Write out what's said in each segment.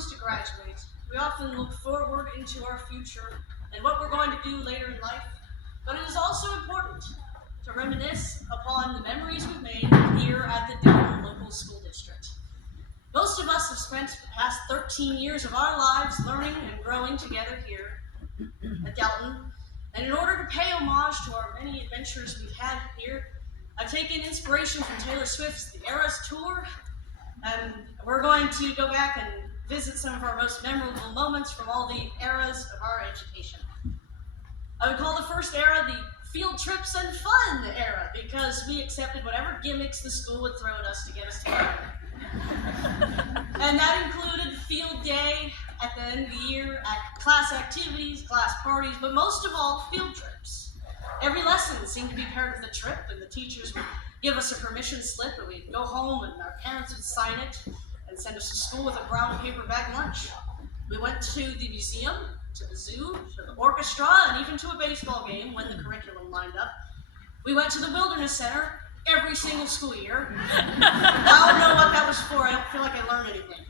comes to graduate, we often look forward into our future and what we're going to do later in life, but it is also important to reminisce upon the memories we've made here at the Dalton Local School District. Most of us have spent the past 13 years of our lives learning and growing together here at Dalton, and in order to pay homage to our many adventures we've had here, I've taken inspiration from Taylor Swift's The Eras Tour, and we're going to go back and visit some of our most memorable moments from all the eras of our education. I would call the first era the field trips and fun era, because we accepted whatever gimmicks the school would throw at us to get us together. And that included field day at the end of the year, at class activities, class parties, but most of all, field trips. Every lesson seemed to be part of the trip, and the teachers would give us a permission slip, and we'd go home and our parents would sign it and send us to school with a brown paper bag lunch. We went to the museum, to the zoo, to the orchestra, and even to a baseball game when the curriculum lined up. We went to the Wilderness Center every single school year. I don't know what that was for. I don't feel like I learned anything.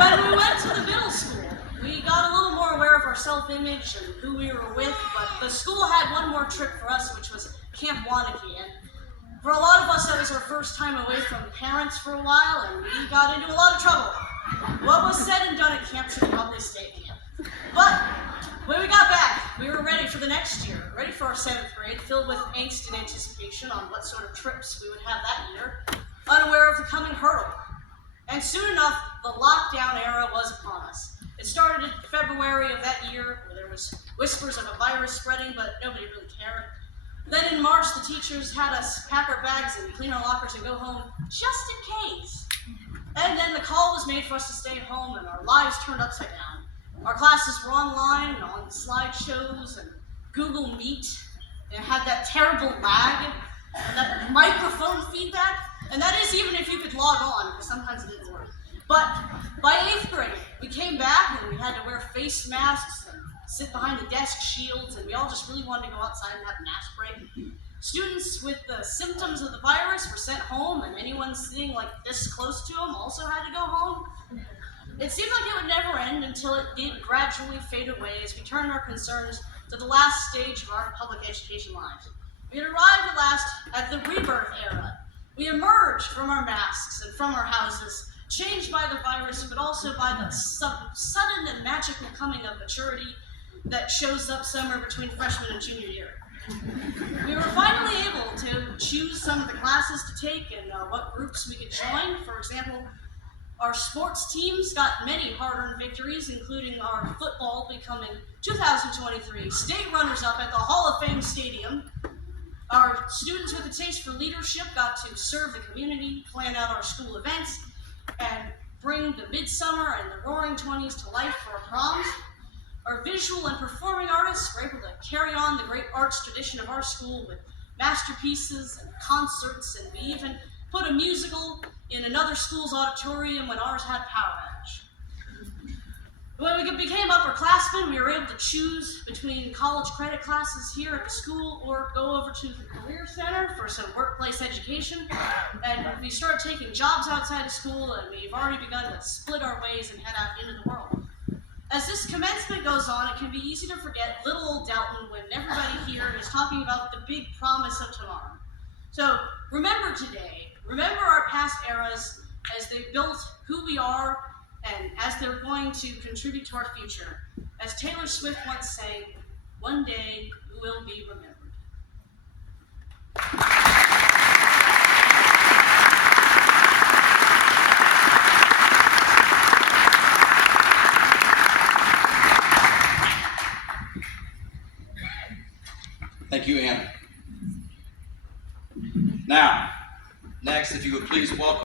When we went to the middle school, we got a little more aware of our self-image and who we were with, but the school had one more trip for us, which was Camp Wanakee. And for a lot of us, that was our first time away from parents for a while, and we got into a lot of trouble. What was said and done at camp should probably stay at camp. But when we got back, we were ready for the next year, ready for our 7th grade, filled with angst and anticipation on what sort of trips we would have that year, unaware of the coming hurdle. And soon enough, the lockdown era was upon us. It started in February of that year, where there was whispers of a virus spreading, but nobody really cared. Then in March, the teachers had us pack our bags and clean our lockers and go home, just in case. And then the call was made for us to stay home, and our lives turned upside down. Our classes were online, on slideshows, and Google Meet. It had that terrible lag, and that microphone feedback, and that is even if you could log on, because sometimes it didn't work. But by 8th grade, we came back, and we had to wear face masks and sit behind the desk shields, and we all just really wanted to go outside and have a mask break. Students with the symptoms of the virus were sent home, and anyone sitting like this close to them also had to go home. It seemed like it would never end until it did gradually fade away as we turned our concerns to the last stage of our public education lives. We had arrived at last at the rebirth era. We emerged from our masks and from our houses, changed by the virus, but also by the sudden and magical coming of maturity that shows up somewhere between freshman and junior year. We were finally able to choose some of the classes to take and what groups we could join. For example, our sports teams got many hard-earned victories, including our football becoming 2023 state runners-up at the Hall of Fame Stadium. Our students with a taste for leadership got to serve the community, plan out our school events, and bring the Midsummer and the Roaring Twenties to life for our proms. Our visual and performing artists were able to carry on the great arts tradition of our school with masterpieces and concerts, and we even put a musical in another school's auditorium when ours had power outage. When we became upperclassmen, we were able to choose between college credit classes here at the school or go over to the Career Center for some workplace education. And we started taking jobs outside of school, and we've already begun to split our ways and head out into the world. As this commencement goes on, it can be easy to forget little old Dalton when everybody here is talking about the big promise of tomorrow. So remember today, remember our past eras as they built who we are and as they're going to contribute to our future. As Taylor Swift once sang, one day we will be remembered. Thank you, Ann. Now, next, if you would please welcome